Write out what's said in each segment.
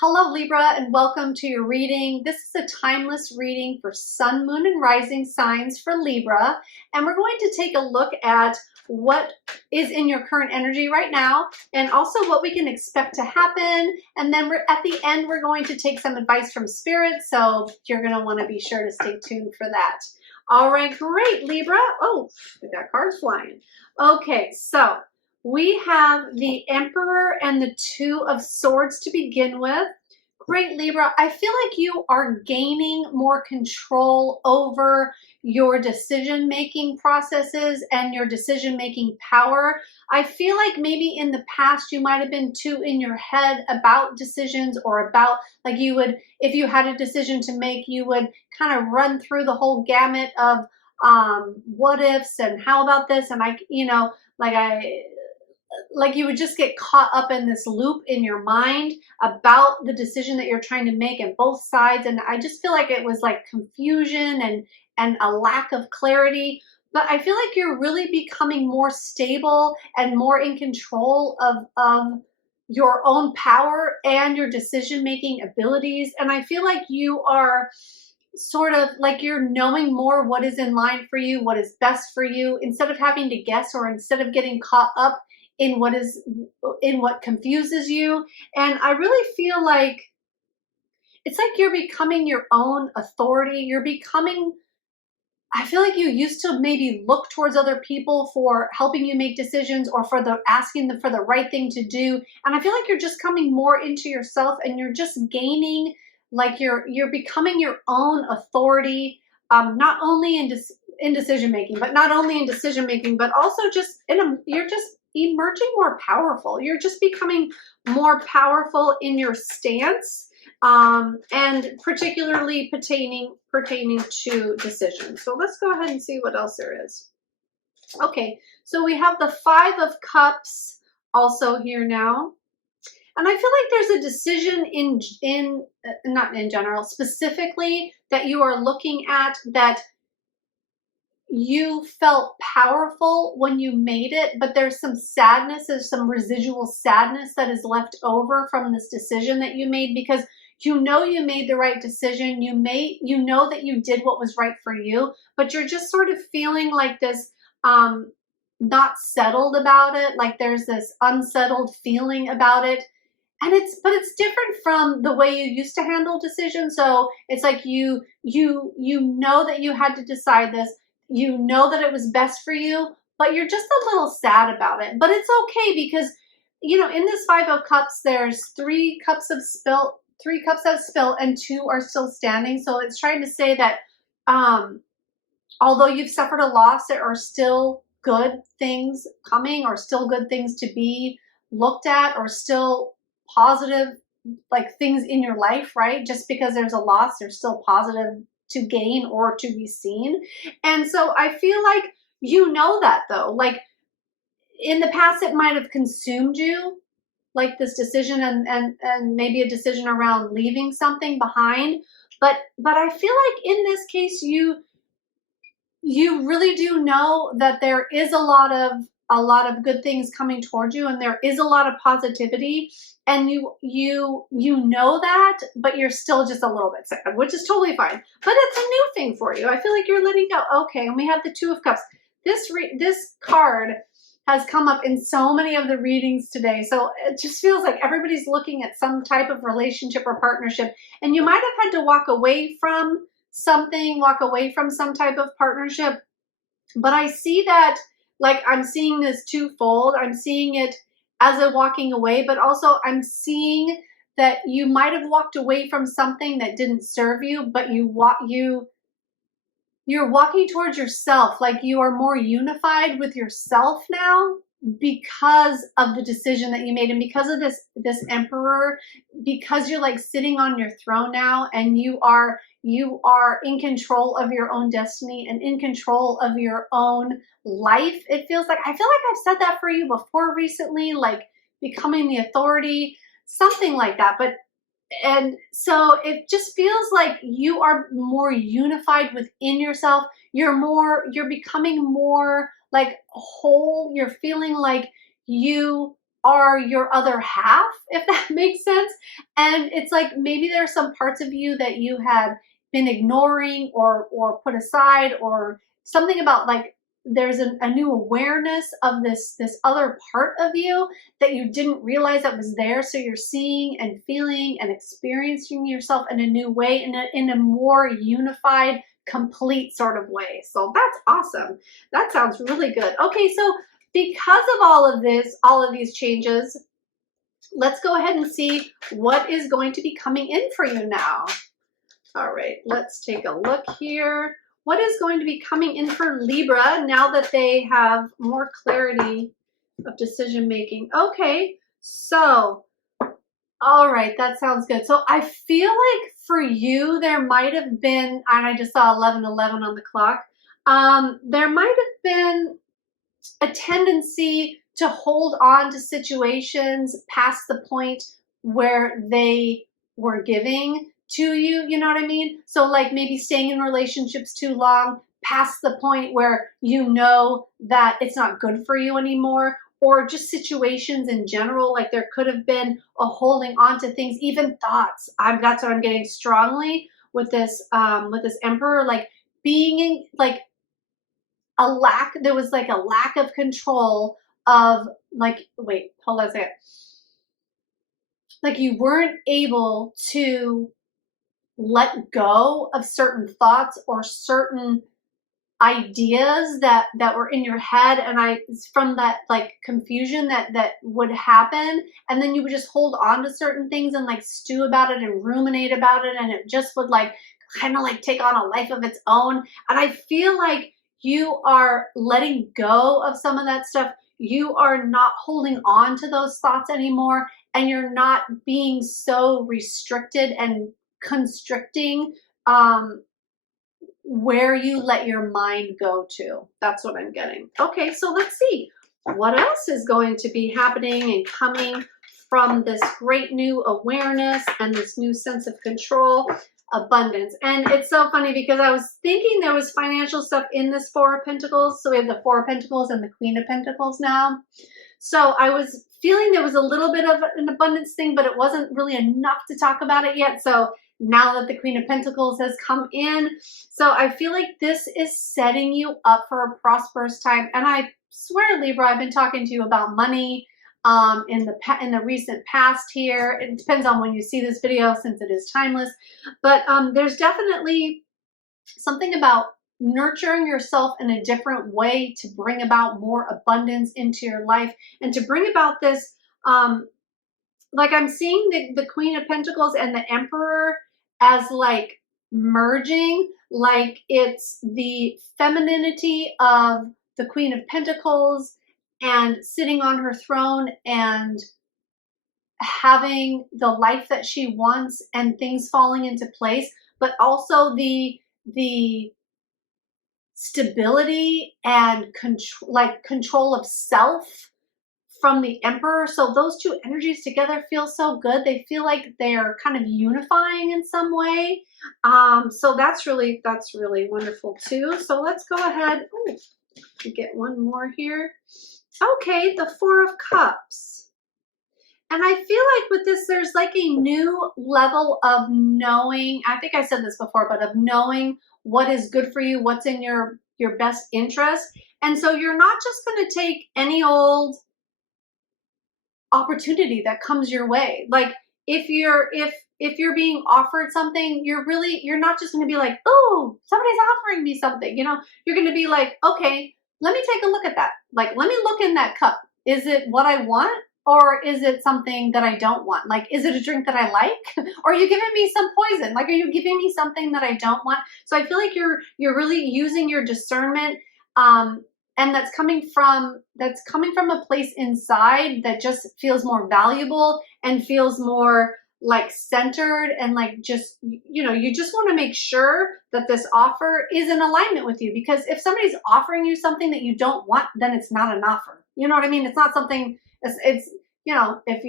Hello Libra, and welcome to your reading. This is a timeless reading for Sun, Moon, and Rising signs for Libra. And we're going to take a look at what is in your current energy right now and also what we can expect to happen. And then at the end, we're going to take some advice from Spirit. So you're going to want to be sure to stay tuned for that. All right, great, Libra. Oh, we got cards flying. Okay, so we have the Emperor and the Two of Swords to begin with. Great, Libra. I feel like you are gaining more control over your decision-making processes and your decision-making power. I feel like maybe in the past you might have been too in your head about decisions, or about, like, you would, if you had a decision to make, you would kind of run through the whole gamut of what ifs and how about this, and like you would just get caught up in this loop in your mind about the decision that you're trying to make in both sides. And I just feel like it was like confusion and a lack of clarity. But I feel like you're really becoming more stable and more in control of your own power and your decision-making abilities. And I feel like you are sort of like you're knowing more what is in line for you, what is best for you, instead of having to guess, or instead of getting caught up in what confuses you. And I really feel like it's like you're becoming your own authority. I feel like you used to maybe look towards other people for helping you make decisions, or for asking them for the right thing to do. And I feel like you're just coming more into yourself, and you're just gaining, like you're becoming your own authority, not only in decision making, but also just you're just emerging more powerful. You're just becoming more powerful in your stance, and particularly pertaining to decisions. So let's go ahead and see what else there is. Okay, so we have the Five of Cups also here now. And I feel like there's a decision not in general, specifically, that you are looking at, that you felt powerful when you made it, but there's some sadness, there's some residual sadness that is left over from this decision that you made, because you know you made the right decision. You know that you did what was right for you, but you're just sort of feeling like this not settled about it, like there's this unsettled feeling about it. And it's different from the way you used to handle decisions. So it's like you know that you had to decide this. You know that it was best for you, but you're just a little sad about it. But it's okay, because, in this Five of Cups, there's three cups have spilled, and two are still standing. So it's trying to say that although you've suffered a loss, there are still good things coming, or still good things to be looked at, or still positive, like, things in your life, right? Just because there's a loss, there's still positive to gain or to be seen. And so I feel like you know that, though. Like, in the past, it might have consumed you, like this decision, and maybe a decision around leaving something behind. But I feel like in this case, you really do know that there is a lot of good things coming towards you, and there is a lot of positivity, and you know that, but you're still just a little bit sad, which is totally fine. But it's a new thing for you. I feel like you're letting go. Okay, and we have the Two of Cups. This card has come up in so many of the readings today. So it just feels like everybody's looking at some type of relationship or partnership, and you might have had to walk away from something, walk away from some type of partnership. But I see that, like, I'm seeing this twofold. I'm seeing it as a walking away, but also I'm seeing that you might have walked away from something that didn't serve you, but you're walking towards yourself. Like, you are more unified with yourself now because of the decision that you made, and because of this Emperor, because you're like sitting on your throne now, and you are in control of your own destiny and in control of your own life. It feels like, I feel like I've said that for you before recently, like becoming the authority, something like that. And so it just feels like you are more unified within yourself. You're becoming more like whole. You're feeling like you are your other half, if that makes sense. And it's like maybe there are some parts of you that you had been ignoring or put aside, or something about like there's a new awareness of this other part of you that you didn't realize that was there. So you're seeing and feeling and experiencing yourself in a new way, in a more unified, complete sort of way. So that's awesome. That sounds really good. Okay, so because of all of this, all of these changes, let's go ahead and see what is going to be coming in for you now. All right, let's take a look here. What is going to be coming in for Libra now that they have more clarity of decision making? Okay, so, all right, that sounds good. So I feel like for you, there might have been, and I just saw 11:11 on the clock, there might have been a tendency to hold on to situations past the point where they were giving to you, you know what I mean? So like maybe staying in relationships too long past the point where you know that it's not good for you anymore, or just situations in general. Like there could have been a holding on to things, even thoughts. That's what I'm getting strongly with this Emperor, like being in like there was like a lack of control of like, wait, hold on a second. Like you weren't able to let go of certain thoughts or certain ideas that were in your head, and from that like confusion that would happen, and then you would just hold on to certain things and like stew about it and ruminate about it, and it just would like kind of like take on a life of its own. And I feel like you are letting go of some of that stuff. You are not holding on to those thoughts anymore, and you're not being so restricted and constricting where you let your mind go to. That's what I'm getting. Okay, so let's see what else is going to be happening and coming from this great new awareness and this new sense of control, abundance. And it's so funny because I was thinking there was financial stuff in this Four of Pentacles. So we have the Four of Pentacles and the Queen of Pentacles now. So I was feeling there was a little bit of an abundance thing, but it wasn't really enough to talk about it yet. So now that the Queen of Pentacles has come in, so I feel like this is setting you up for a prosperous time. And I swear, Libra, I've been talking to you about money in the recent past here. It depends on when you see this video, since it is timeless. But there's definitely something about nurturing yourself in a different way to bring about more abundance into your life, and to bring about this like I'm seeing the Queen of Pentacles and the Emperor as like merging, like it's the femininity of the Queen of Pentacles and sitting on her throne and having the life that she wants and things falling into place, but also the stability and control of self from the Emperor. So those two energies together feel so good. They feel like they're kind of unifying in some way. So that's really wonderful too. So let's go ahead. Ooh, get one more here. Okay, the Four of Cups. And I feel like with this, there's like a new level of knowing. I think I said this before, but of knowing what is good for you, what's in your best interest. And so you're not just going to take any old opportunity that comes your way. Like if you're being offered something, you're not just going to be like, oh, somebody's offering me something, you know. You're going to be like, okay, let me take a look at that. Like, let me look in that cup. Is it what I want, or is it something that I don't want? Like, is it a drink that I like, or are you giving me some poison? Like, are you giving me something that I don't want? So I feel like you're really using your discernment, and that's coming from a place inside that just feels more valuable and feels more like centered, and like just, you know, you just want to make sure that this offer is in alignment with you. Because if somebody's offering you something that you don't want, then it's not an offer. You know what I mean? It's not something. It's you know, if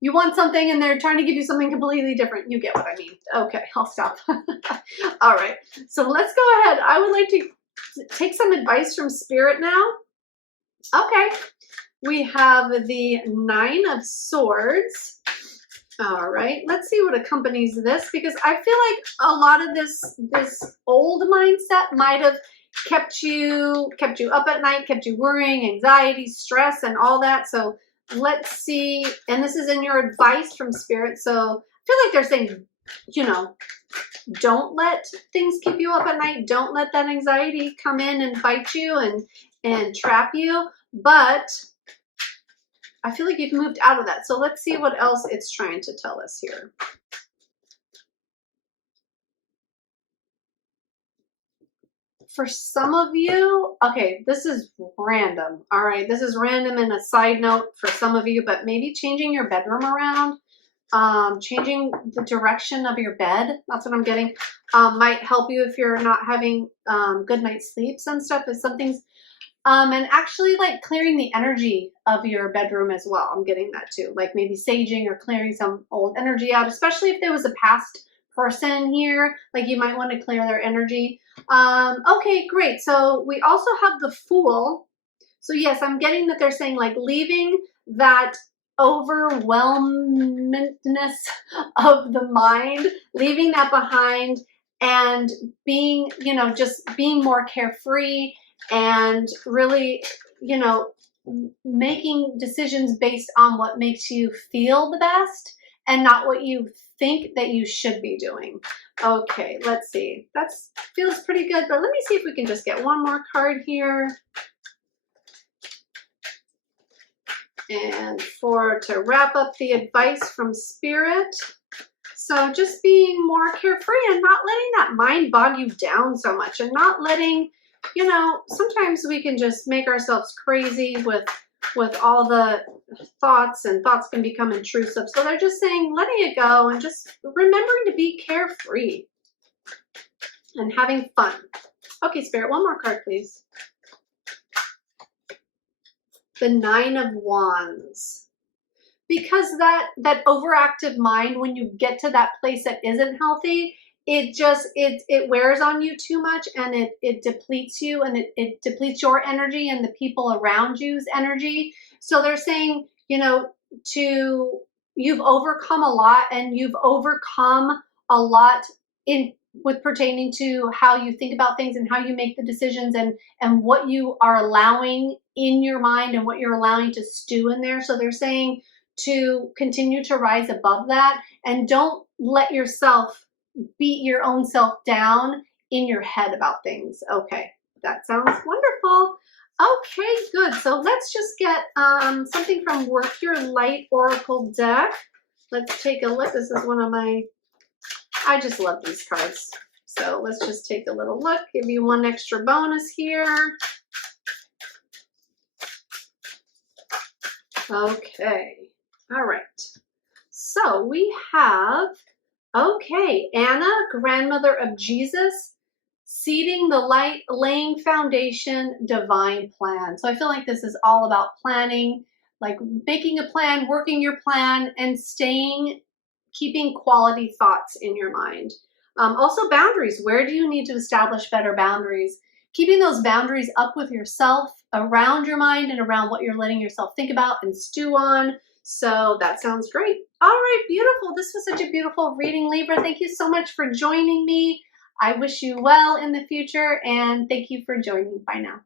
you want something and they're trying to give you something completely different, you get what I mean. Okay, I'll stop. All right, so let's go ahead. I would like to take some advice from Spirit now. Okay, We have the Nine of Swords. All right, let's see what accompanies this, because I feel like a lot of this old mindset might have kept you up at night, kept you worrying, anxiety, stress, and all that. So let's see. And this is in your advice from Spirit. So I feel like they're saying, you know, don't let things keep you up at night. Don't let that anxiety come in and bite you and trap you. But I feel like you've moved out of that. So let's see what else it's trying to tell us here. For some of you, okay, this is random. All right, this is random and a side note for some of you, but maybe changing your bedroom around, changing the direction of your bed, that's what I'm getting, might help you if you're not having good night's sleeps and stuff. If something's and actually like clearing the energy of your bedroom as well. I'm getting that too. Like maybe saging or clearing some old energy out, especially if there was a past person here, like you might want to clear their energy. Okay, great. So we also have the Fool. So yes, I'm getting that they're saying like leaving that overwhelmedness of the mind, leaving that behind and being, you know, just being more carefree and really, you know, making decisions based on what makes you feel the best and not what you think that you should be doing. Okay, let's see. That feels pretty good, but let me see if we can just get one more card here. And to wrap up the advice from Spirit. So just being more carefree and not letting that mind bog you down so much, and not letting, you know, sometimes we can just make ourselves crazy with all the thoughts, and thoughts can become intrusive. So they're just saying letting it go and just remembering to be carefree and having fun. Okay, Spirit, one more card, please. The Nine of Wands. Because that overactive mind, when you get to that place that isn't healthy, it wears on you too much, and it depletes you, and it depletes your energy and the people around you's energy. So they're saying, you know, you've overcome a lot, and you've overcome a lot with pertaining to how you think about things and how you make the decisions, and what you are allowing in your mind and what you're allowing to stew in there. So they're saying to continue to rise above that, and don't let yourself beat your own self down in your head about things. Okay, that sounds wonderful. Okay, good. So let's just get something from Work Your Light Oracle deck. Let's take a look. This is one of my, I just love these cards. So let's just take a little look, give you one extra bonus here. Okay. All right, so we have, okay, Anna, grandmother of Jesus, seeding the light, laying foundation, divine plan. So I feel like this is all about planning, like making a plan, working your plan, and keeping quality thoughts in your mind. Also boundaries. Where do you need to establish better boundaries? Keeping those boundaries up with yourself, around your mind, and around what you're letting yourself think about and stew on. So that sounds great. All right, beautiful. This was such a beautiful reading, Libra. Thank you so much for joining me. I wish you well in the future, and thank you for joining. Bye now.